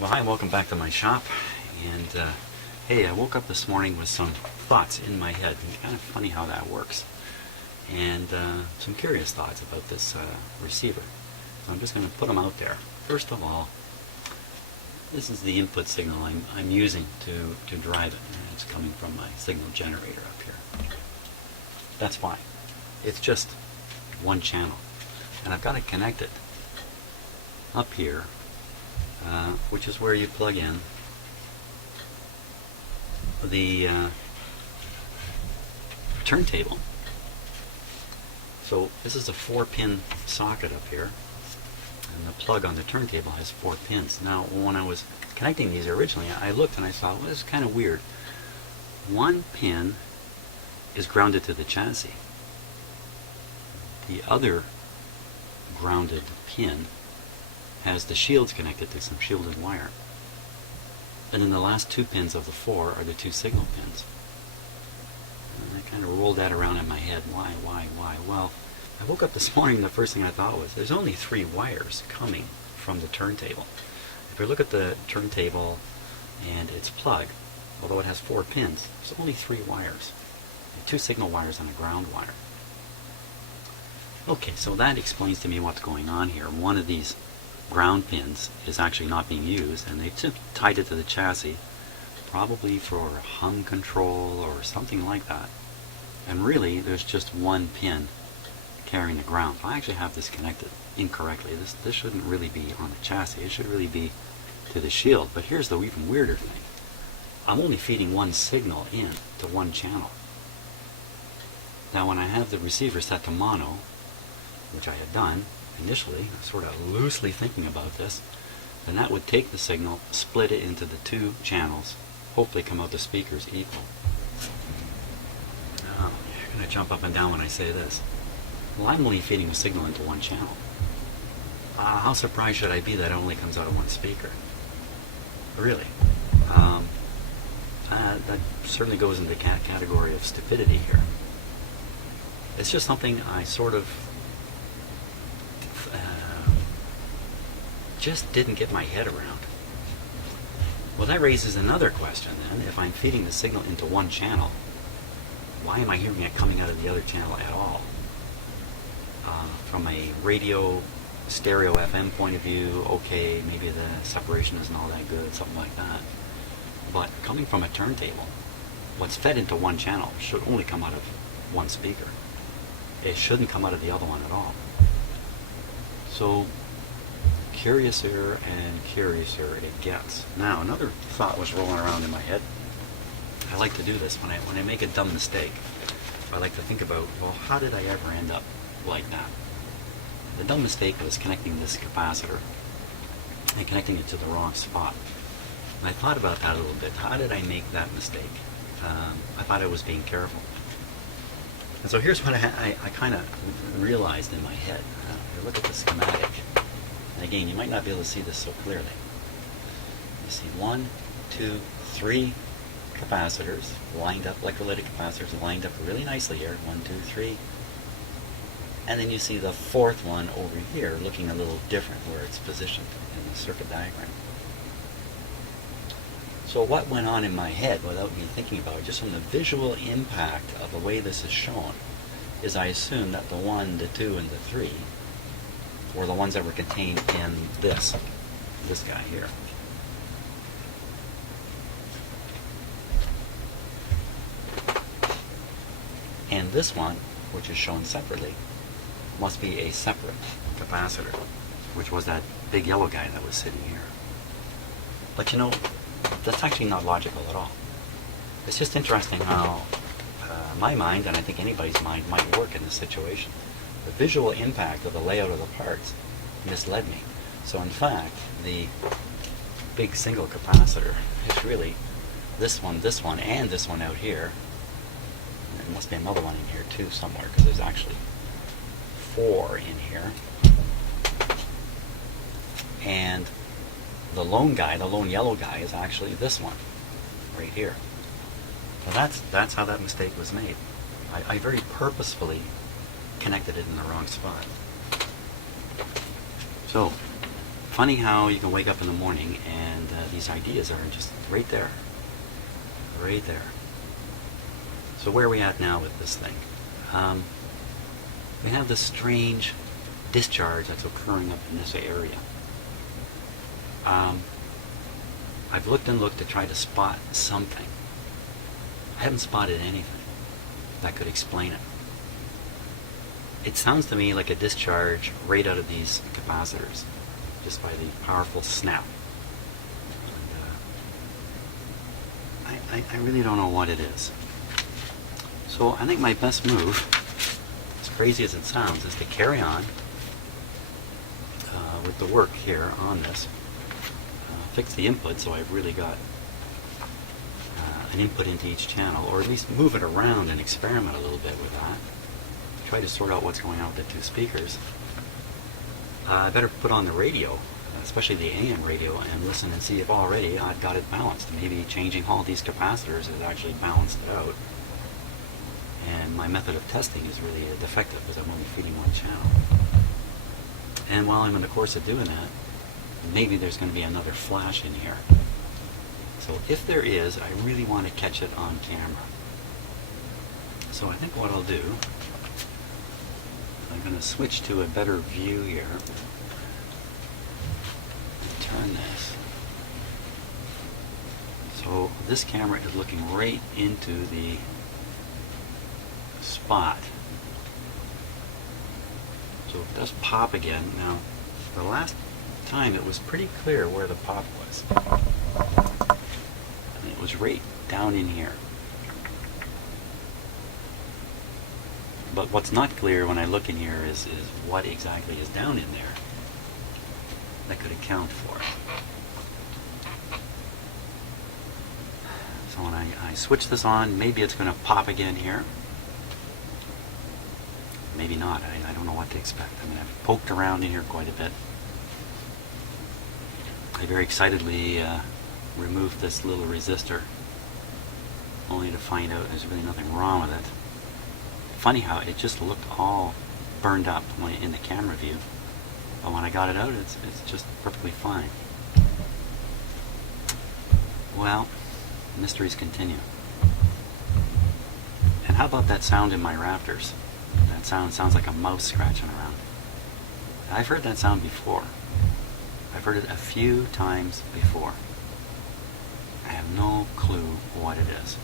Well, hi, welcome back to my shop. And hey, I woke up this morning with some thoughts in my head. It's kind of funny how that works. And some curious thoughts about this receiver. So I'm just going to put them out there. First of all, this is the input signal I'm using to drive it. And it's coming from my signal generator up here. That's fine. It's just one channel. And I've got to connect it up here, which is where you plug in the turntable. So this is a 4-pin socket up here, and the plug on the turntable has 4 pins. Now, when I was connecting these originally, I looked and I thought, well, this is kind of weird. One pin is grounded to the chassis. The other grounded pin has the shields connected to some shielded wire. And then the last 2 pins of the 4 are the 2 signal pins. And I kind of rolled that around in my head. Why? Well, I woke up this morning, the first thing I thought was, there's only 3 wires coming from the turntable. If you look at the turntable and its plug, although it has 4 pins, there's only 3 wires. 2 signal wires and a ground wire. Okay, so that explains to me what's going on here. One of these ground pins is actually not being used, and they've tied it to the chassis, probably for hum control or something like that. And really, there's just one pin carrying the ground. I actually have this connected incorrectly. This shouldn't really be on the chassis. It should really be to the shield. But here's the even weirder thing. I'm only feeding one signal in to one channel. Now, when I have the receiver set to mono, which I had done initially, sort of loosely thinking about this, then that would take the signal, split it into the 2 channels, hopefully come out the speakers equal. Now, you're going to jump up and down when I say this. Well, I'm only feeding a signal into one channel. How surprised should I be that it only comes out of one speaker? Really. That certainly goes into the category of stupidity here. It's just something I sort of just didn't get my head around. Well, that raises another question then. If I'm feeding the signal into one channel, why am I hearing it coming out of the other channel at all? From a radio, stereo FM point of view, okay, maybe the separation isn't all that good, something like that. But coming from a turntable, what's fed into one channel should only come out of one speaker. It shouldn't come out of the other one at all. So, curiouser and curiouser it gets. Now, another thought was rolling around in my head. I like to do this when I make a dumb mistake. I like to think about, well, how did I ever end up like that? The dumb mistake was connecting this capacitor and connecting it to the wrong spot. And I thought about that a little bit. How did I make that mistake? I thought I was being careful. And so here's what I kind of realized in my head. You look at the schematic. And again, you might not be able to see this so clearly. You see 1, 2, 3 capacitors lined up, electrolytic capacitors lined up really nicely here. 1, 2, 3. And then you see the 4th one over here looking a little different where it's positioned in the circuit diagram. So what went on in my head without me thinking about it, just from the visual impact of the way this is shown, is I assumed that the 1, the 2, and the 3 were the ones that were contained in this guy here. And this one, which is shown separately, must be a separate capacitor, which was that big yellow guy that was sitting here. But you know, that's actually not logical at all. It's just interesting how my mind, and I think anybody's mind, might work in this situation. The visual impact of the layout of the parts misled me. So in fact, the big single capacitor is really this one, and this one out here. And there must be another one in here too somewhere, because there's actually 4 in here. And the lone guy, the lone yellow guy, is actually this one, right here. Well, that's how that mistake was made. I very purposefully connected it in the wrong spot. So, Funny how you can wake up in the morning and these ideas are just right there. Right there. So where are we at now with this thing? We have this strange discharge that's occurring up in this area. I've looked and looked to try to spot something. I haven't spotted anything that could explain it. It sounds to me like a discharge right out of these capacitors, just by the powerful snap. And, I really don't know what it is. So I think my best move, as crazy as it sounds, is to carry on with the work here on this. Fix the input so I've really got an input into each channel, or at least move it around and experiment a little bit with that. Try to sort out what's going on with the two speakers. I better put on the radio, especially the AM radio, and listen and see if already I've got it balanced. Maybe changing all these capacitors has actually balanced it out. And my method of testing is really defective because I'm only feeding one channel. And while I'm in the course of doing that, maybe there's going to be another flash in here. So if there is, I really want to catch it on camera. So I think what I'll do, I'm going to switch to a better view here. And turn this. So this camera is looking right into the spot. So it does pop again. Now, the last time it was pretty clear where the pop was. And it was right down in here. But what's not clear when I look in here is what exactly is down in there that could account for it. So when I switch this on, maybe it's going to pop again here. Maybe not. I don't know what to expect. I mean, I've poked around in here quite a bit. I very excitedly removed this little resistor, only to find out there's really nothing wrong with it. Funny how it just looked all burned up in the camera view, but when I got it out, it's just perfectly fine. Well, mysteries continue. And how about that sound in my rafters? That sounds like a mouse scratching around. I've heard that sound before. I've heard it a few times before. I have no clue what it is.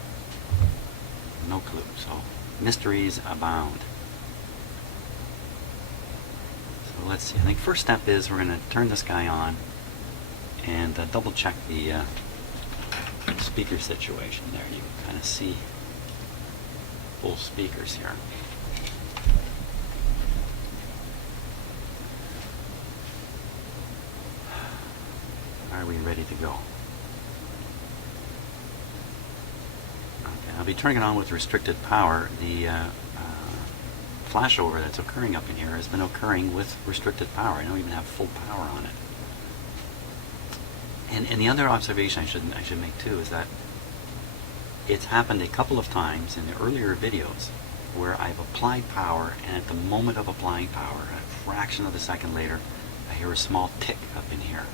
No clue. So, mysteries abound. So let's see. I think first step is we're going to turn this guy on and double check the speaker situation there. You can kind of see full speakers here. Are we ready to go? Okay, I'll be turning it on with restricted power. The flashover that's occurring up in here has been occurring with restricted power. I don't even have full power on it. And the other observation I should make too is that it's happened a couple of times in the earlier videos where I've applied power, and at the moment of applying power, a fraction of a second later, I hear a small tick up in here.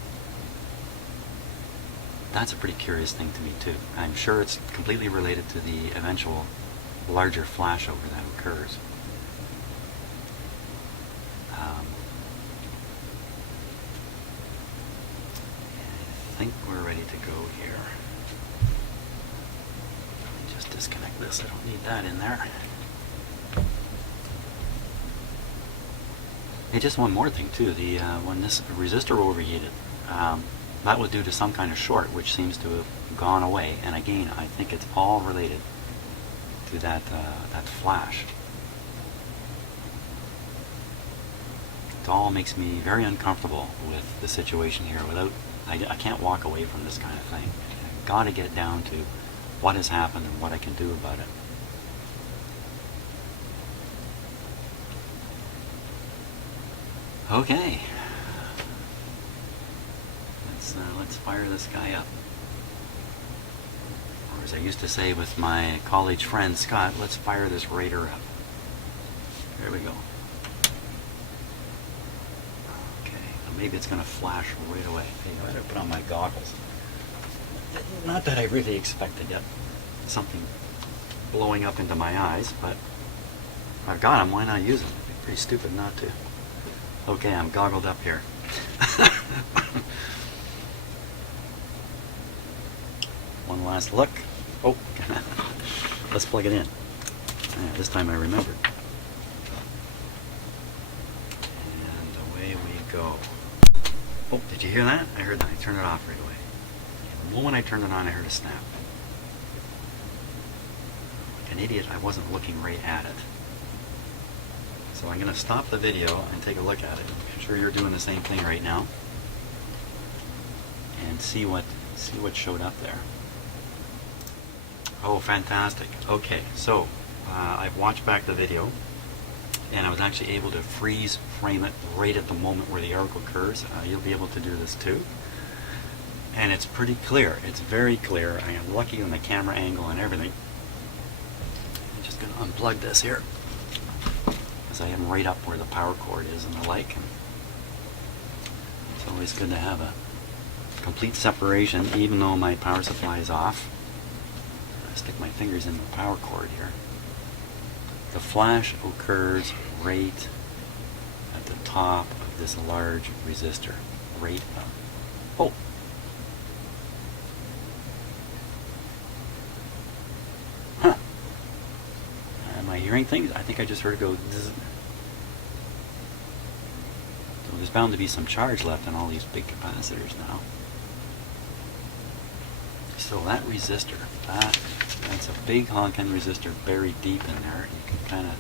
That's a pretty curious thing to me too. I'm sure it's completely related to the eventual larger flashover that occurs. I think we're ready to go here. Let me just disconnect this. I don't need that in there. Hey, just one more thing too. The when this resistor overheated, that was due to some kind of short, which seems to have gone away. And again, I think it's all related to that flash. It all makes me very uncomfortable with the situation here. I can't walk away from this kind of thing. I've got to get down to what has happened and what I can do about it. Okay. Let's fire this guy up. Or as I used to say with my college friend Scott, let's fire this Raider up. There we go. Okay, maybe it's going to flash right away. I better put on my goggles. Not that I really expect to get something blowing up into my eyes, but I've got them, why not use them? It'd be pretty stupid not to. Okay, I'm goggled up here. One last look. Oh, let's plug it in. Yeah, this time I remembered. And away we go. Oh, did you hear that? I heard that. I turned it off right away. The moment I turned it on, I heard a snap. Like an idiot, I wasn't looking right at it. So I'm going to stop the video and take a look at it. I'm sure you're doing the same thing right now. And see what showed up there. Oh, fantastic. Okay, so I've watched back the video, and I was actually able to freeze frame it right at the moment where the arc occurs. You'll be able to do this too. And it's pretty clear. It's very clear. I am lucky on the camera angle and everything. I'm just going to unplug this here, because I am right up where the power cord is and the like. And it's always good to have a complete separation, even though my power supply is off. I stick my fingers in the power cord here. The flash occurs right at the top of this large resistor. Right up. Oh! Huh. Am I hearing things? I think I just heard it go zzz. So there's bound to be some charge left on all these big capacitors now. So that resistor, that's a big honking resistor buried deep in there. You can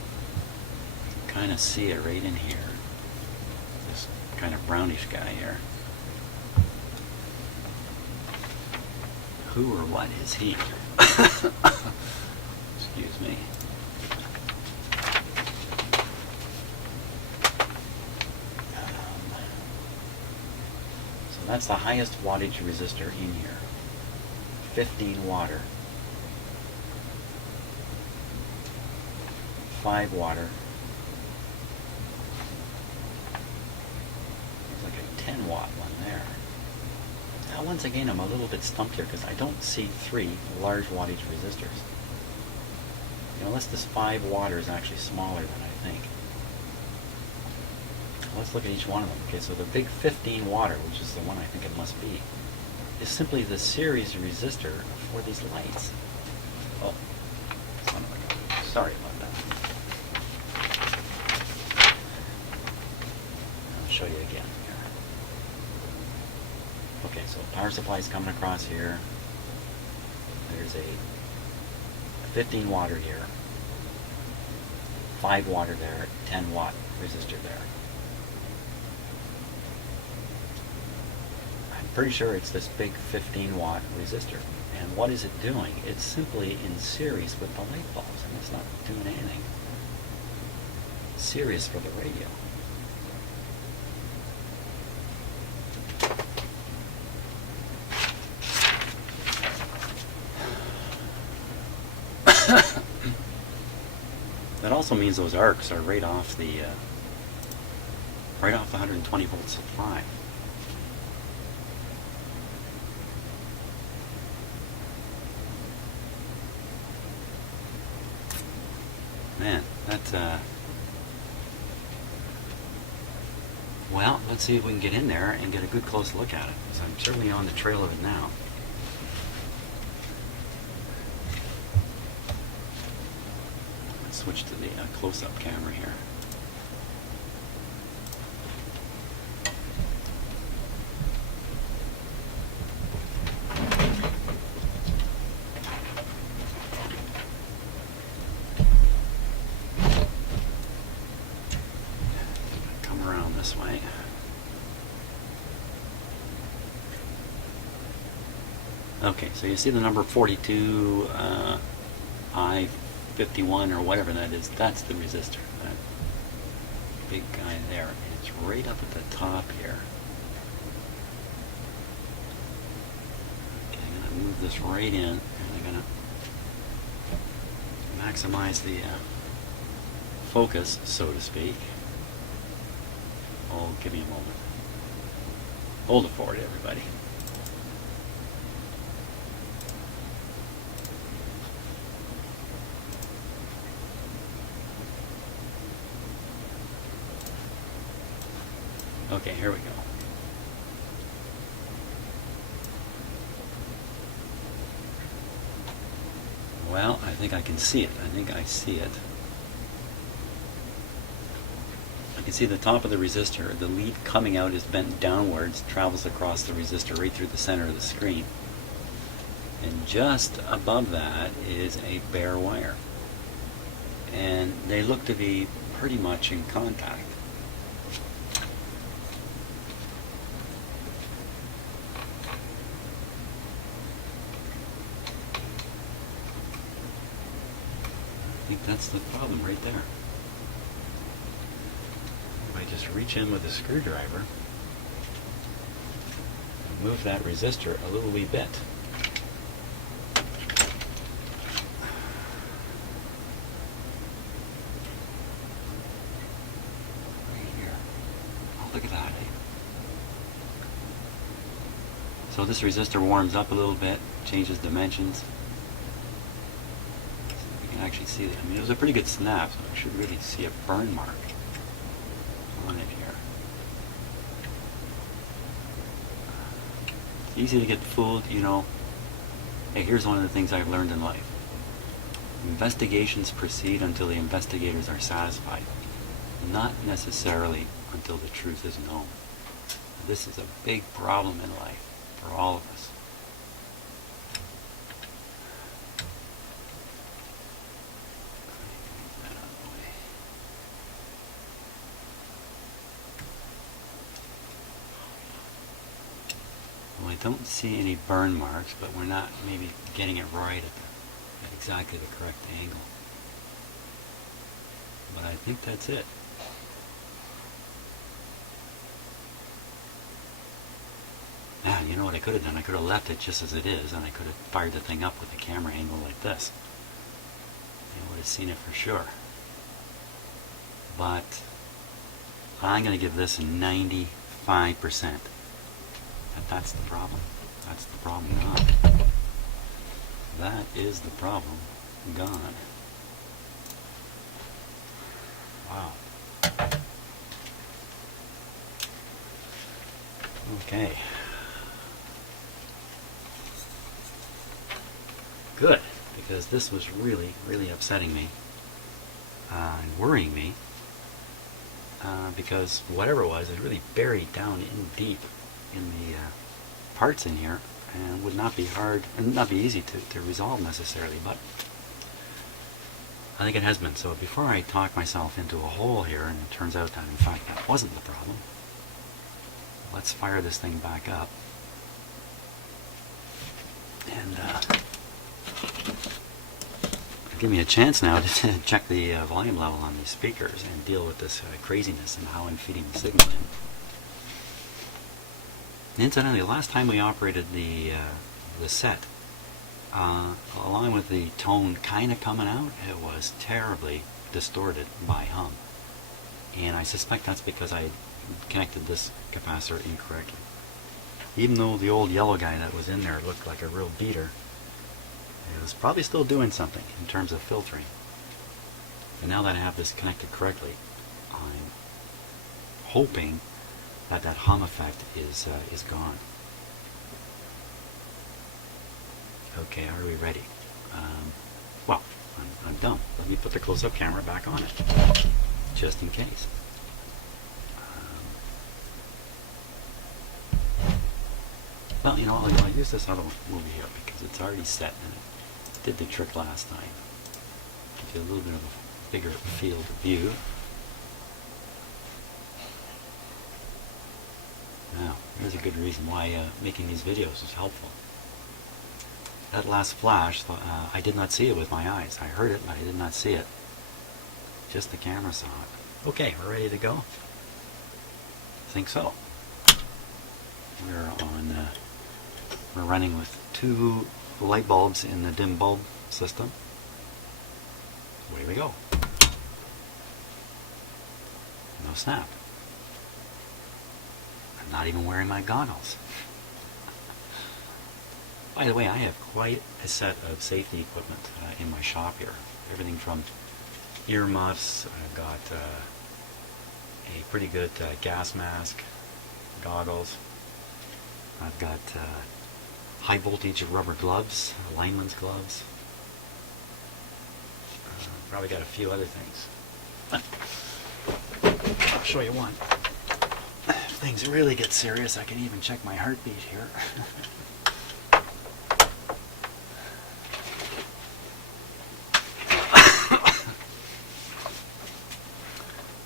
kind of see it right in here. This kind of brownish guy here. Who or what is he? Excuse me. So that's the highest wattage resistor in here. 15 water, 5 water, there's like a 10 watt one there. Now once again I'm a little bit stumped here because I don't see 3 large wattage resistors. You know, unless this 5 water is actually smaller than I think. Let's look at each one of them. Okay, so the big 15 water, which is the one I think it must be, is simply the series resistor for these lights. Oh, sorry about that. I'll show you again here. Okay, so power supply is coming across here. There's a 15 watt here, 5 watt there, 10 watt resistor there. Pretty sure it's this big 15 watt resistor. And what is it doing? It's simply in series with the light bulbs, and it's not doing anything serious for the radio. That also means those arcs are right off the 120 volt supply. Man, that's, well, let's see if we can get in there and get a good close look at it, because I'm certainly on the trail of it now. Let's switch to the close-up camera here. This way. Okay, so you see the number 42 I-51 or whatever that is. That's the resistor. That big guy there. It's right up at the top here. Okay, I'm going to move this right in, and I'm going to maximize the focus, so to speak. Oh, give me a moment. Hold it forward, everybody. Okay, here we go. Well, I think I can see it. I think I see it. I can see the top of the resistor. The lead coming out is bent downwards, travels across the resistor right through the center of the screen. And just above that is a bare wire. And they look to be pretty much in contact. I think that's the problem right there. If I just reach in with a screwdriver and move that resistor a little wee bit. Right here. Oh, look at that. Eh? So this resistor warms up a little bit, changes dimensions. Actually see it. I mean, it was a pretty good snap, so I should really see a burn mark on it here. It's easy to get fooled, you know. Hey, here's one of the things I've learned in life. Investigations proceed until the investigators are satisfied, not necessarily until the truth is known. This is a big problem in life for all of us. I don't see any burn marks, but we're not maybe getting it right at exactly the correct angle. But I think that's it. Now, you know what I could have done? I could have left it just as it is, and I could have fired the thing up with a camera angle like this. I would have seen it for sure. But I'm going to give this a 95%. And that's the problem. That's the problem gone. That is the problem gone. Wow. Okay. Good, because this was really, really upsetting me and worrying me because whatever it was really buried down in deep in the parts in here, and would not be hard and not be easy to resolve necessarily, but I think it has been. So before I talk myself into a hole here and it turns out that in fact that wasn't the problem, let's fire this thing back up and give me a chance now to check the volume level on these speakers and deal with this craziness and how I'm feeding the signal in. Incidentally, the last time we operated the set, along with the tone kind of coming out, it was terribly distorted by hum. And I suspect that's because I connected this capacitor incorrectly. Even though the old yellow guy that was in there looked like a real beater, it was probably still doing something in terms of filtering. And now that I have this connected correctly, I'm hoping that hum effect is gone. Okay, are we ready? Well, I'm done. Let me put the close-up camera back on it, just in case. Well, you know, I'll use this other movie here because it's already set and it did the trick last time. Gives you a little bit of a bigger field of view. Now, there's a good reason why making these videos is helpful. That last flash, I did not see it with my eyes. I heard it, but I did not see it. Just the camera saw it. Okay, we're ready to go? I think so. We're running with 2 light bulbs in the dim bulb system. Away we go. No snap. Not even wearing my goggles. By the way, I have quite a set of safety equipment in my shop here. Everything from earmuffs, I've got a pretty good gas mask, goggles. I've got high voltage rubber gloves, lineman's gloves. Probably got a few other things. I'll show you one. If things really get serious, I can even check my heartbeat here.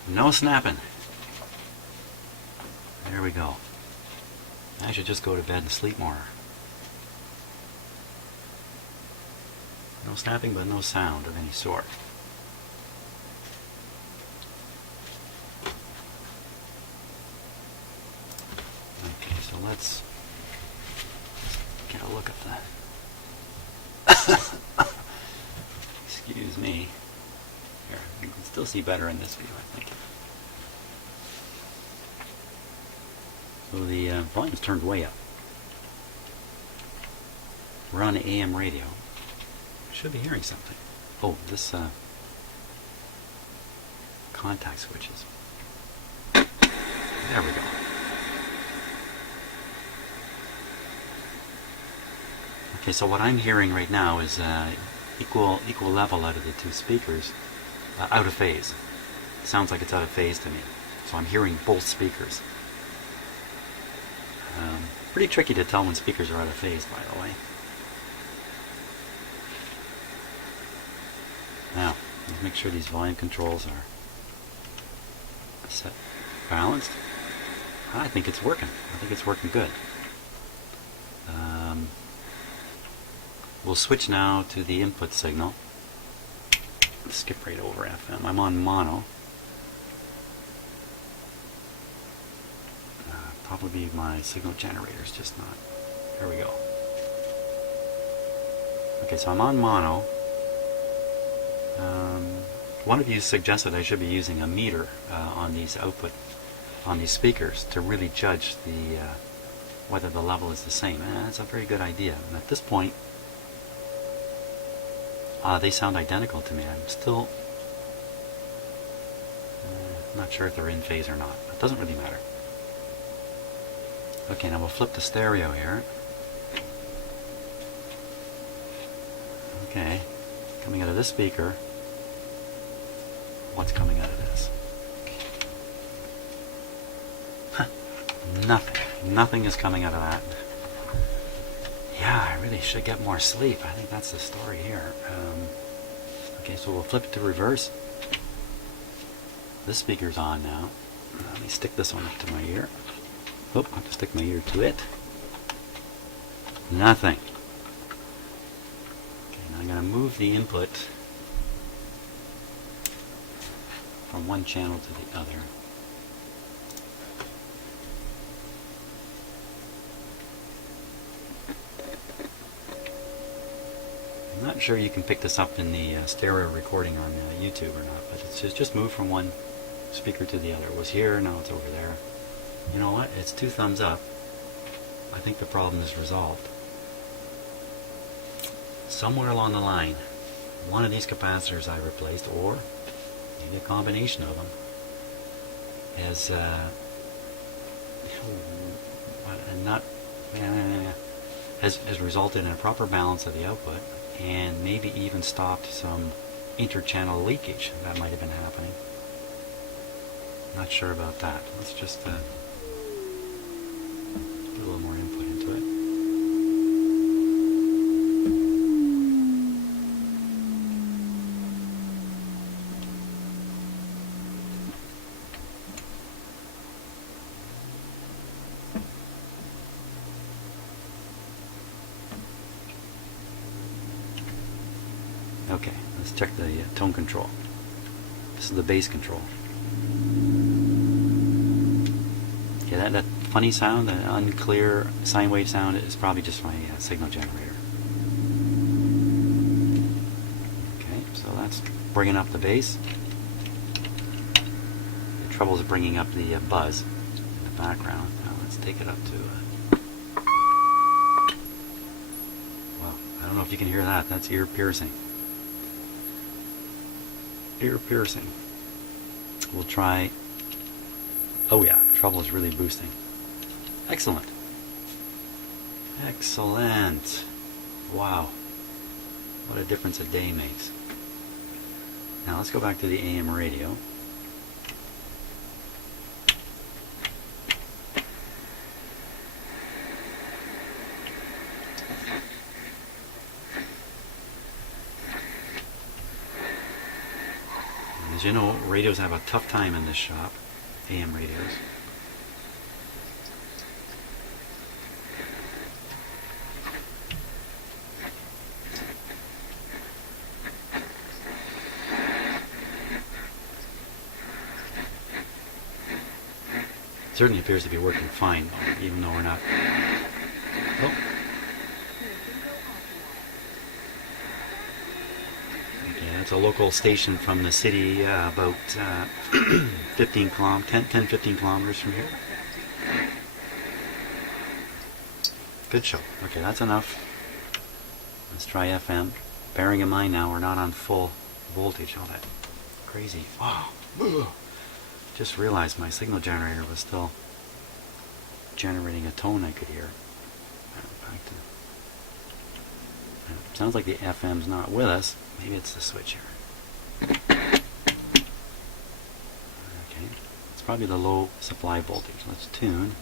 No snapping. There we go. I should just go to bed and sleep more. No snapping, but no sound of any sort. Okay, so let's get a look at the... Excuse me. Here, you can still see better in this view, I think. So the volume's turned way up. We're on the AM radio. Should be hearing something. Oh, this contact switches. There we go. Okay, so what I'm hearing right now is equal level out of the two speakers, out of phase. Sounds like it's out of phase to me. So I'm hearing both speakers. Pretty tricky to tell when speakers are out of phase, by the way. Now, let's make sure these volume controls are set, balanced. I think it's working. I think it's working good. We'll switch now to the input signal. Skip right over FM. I'm on mono. Probably my signal generator's just not. Here we go. Okay, so I'm on mono. One of you suggested I should be using a meter on these speakers to really judge the whether the level is the same. That's a very good idea. And at this point, they sound identical to me. I'm still not sure if they're in phase or not. It doesn't really matter. Okay, now we'll flip to stereo here. Okay, coming out of this speaker. What's coming out of this? Nothing. Nothing is coming out of that. Yeah, I really should get more sleep. I think that's the story here. Okay, so we'll flip it to reverse. This speaker's on now. Let me stick this one up to my ear. Oh, I have to stick my ear to it. Nothing. Okay, now I'm going to move the input from one channel to the other. I'm not sure you can pick this up in the stereo recording on YouTube or not, but it's just moved from one speaker to the other. It was here, now it's over there. You know what? It's 2 thumbs up. I think the problem is resolved. Somewhere along the line, one of these capacitors I replaced, or maybe a combination of them, has resulted in a proper balance of the output, and maybe even stopped some interchannel leakage that might have been happening. Not sure about that. Let's just put a little more input into it. Okay, let's check the tone control. This is the bass control. Okay, that funny sound, that unclear sine wave sound, is probably just my signal generator. Okay, so that's bringing up the bass. The trouble is bringing up the buzz in the background. Now let's Let's take it up to... wow, I don't know if you can hear that. That's ear piercing. Ear piercing. We'll try... oh yeah, treble is really boosting. Excellent. Excellent. Wow. What a difference a day makes. Now let's go back to the AM radio. As you know, radios have a tough time in this shop, AM radios. Certainly appears to be working fine, even though we're not... oh. It's a local station from the city, about 15 kilometers from here. Good show. Okay, that's enough. Let's try FM. Bearing in mind now we're not on full voltage. All that crazy. Wow. Ugh. Just realized my signal generator was still generating a tone I could hear. Back to... sounds like the FM's not with us. Maybe it's the switch here. Okay, it's probably the low supply voltage. Let's tune.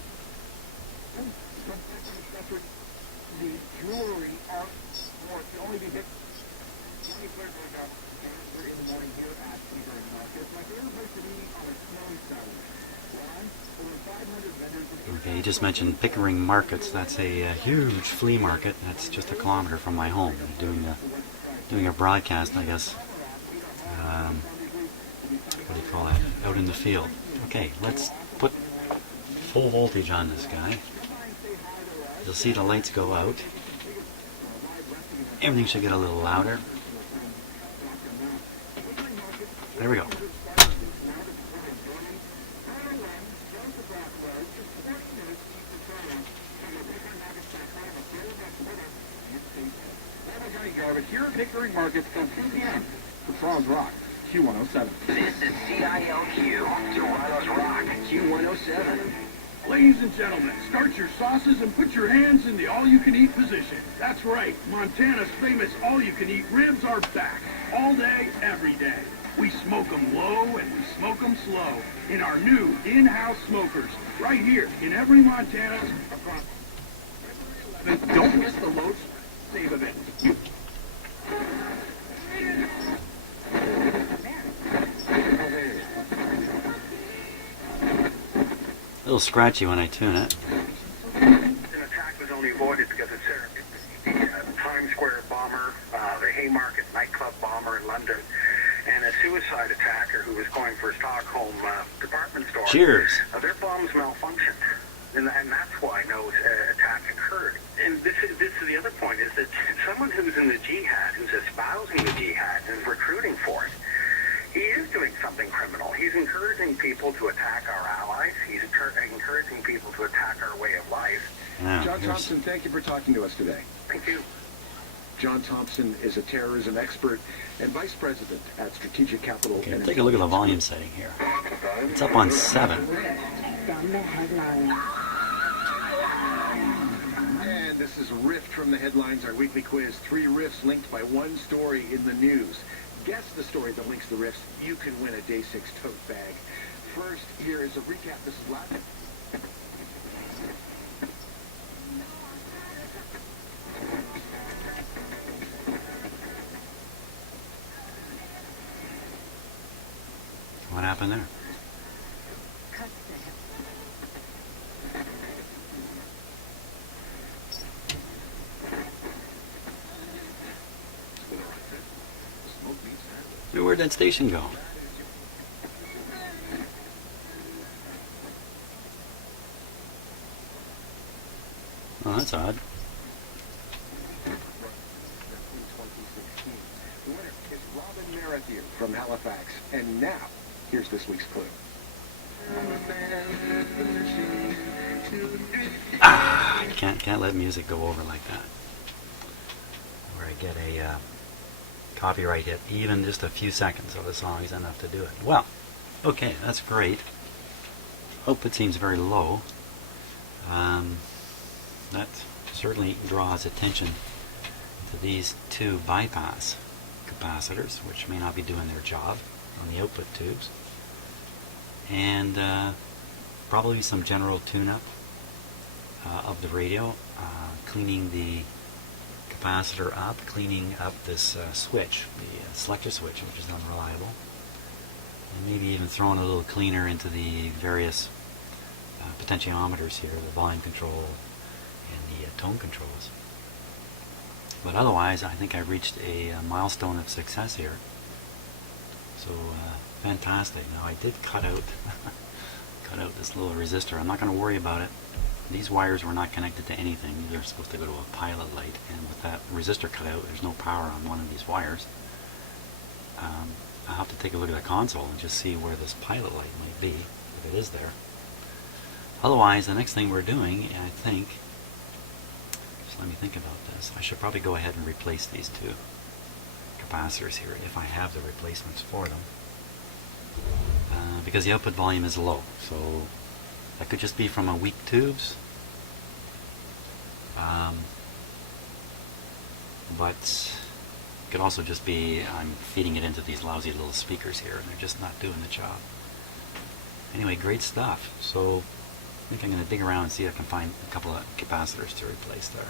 Okay, you just mentioned Pickering Markets. That's a huge flea market. That's just a kilometer from my home. I'm doing a broadcast, I guess. What do you call it? Out in the field. Okay, let's put full voltage on this guy. You'll see the lights go out. Everything should get a little louder. There we go. Garbage here at Pickering Markets till 2 p.m. for Toronto's Rock, Q107. This is CILQ, Toronto's Rock, Q107. Ladies and gentlemen, start your sauces and put your hands in the all-you-can-eat position. That's right, Montana's famous all-you-can-eat ribs are back. All day, every day. We smoke them low and we smoke them slow in our new in-house smokers, right here in every Montana. Don't miss the low save event. A little scratchy when I tune it. An attack was only avoided because it's the Times Square bomber, the Haymarket nightclub bomber in London, and a suicide attacker who was going for a Stockholm department store. Cheers. Their bombs malfunctioned, and that's why no attack occurred. And this is the other point, is that someone who's in the jihad, who's espousing the jihad and recruiting for it, he is doing something criminal. He's encouraging people to attack our allies. He's encouraging people to attack our way of life. Now, John Thompson, thank you for talking to us today. Thank you. John Thompson is a terrorism expert and vice president at Strategic Capital. okay, take a look at the volume setting here. It's up on 7. From the headlines. And this is Rift from the Headlines, our weekly quiz. 3 riffs linked by one story in the news. Guess the story that links the riffs. You can win a Day 6 tote bag. First, here is a recap. This is Latin. What happened there? Where'd that station go? Oh, that's odd. The winner is Robin Merrithew from Halifax. And now, here's this week's clue. Can't let music go over like that, where I get a copyright hit. Even just a few seconds of the song is enough to do it. Well, okay, that's great. Output seems very low. That certainly draws attention to these two bypass capacitors, which may not be doing their job on the output tubes, and probably some general tune-up of the radio, cleaning the capacitor up, cleaning up this switch, the selector switch, which is unreliable, and maybe even throwing a little cleaner into the various potentiometers here, the volume control and the tone controls. But otherwise, I think I've reached a milestone of success here. So fantastic. Now I did cut out this little resistor. I'm not going to worry about it. These wires were not connected to anything. They're supposed to go to a pilot light, and with that resistor cut out, there's no power on one of these wires. I'll have to take a look at the console and just see where this pilot light might be, if it is there. Otherwise, the next thing we're doing, I think, just let me think about this. I should probably go ahead and replace these two capacitors here, if I have the replacements for them, because the output volume is low. So that could just be from a weak tubes, but it could also just be I'm feeding it into these lousy little speakers here, and they're just not doing the job. Anyway, great stuff. So I think I'm going to dig around and see if I can find a couple of capacitors to replace there.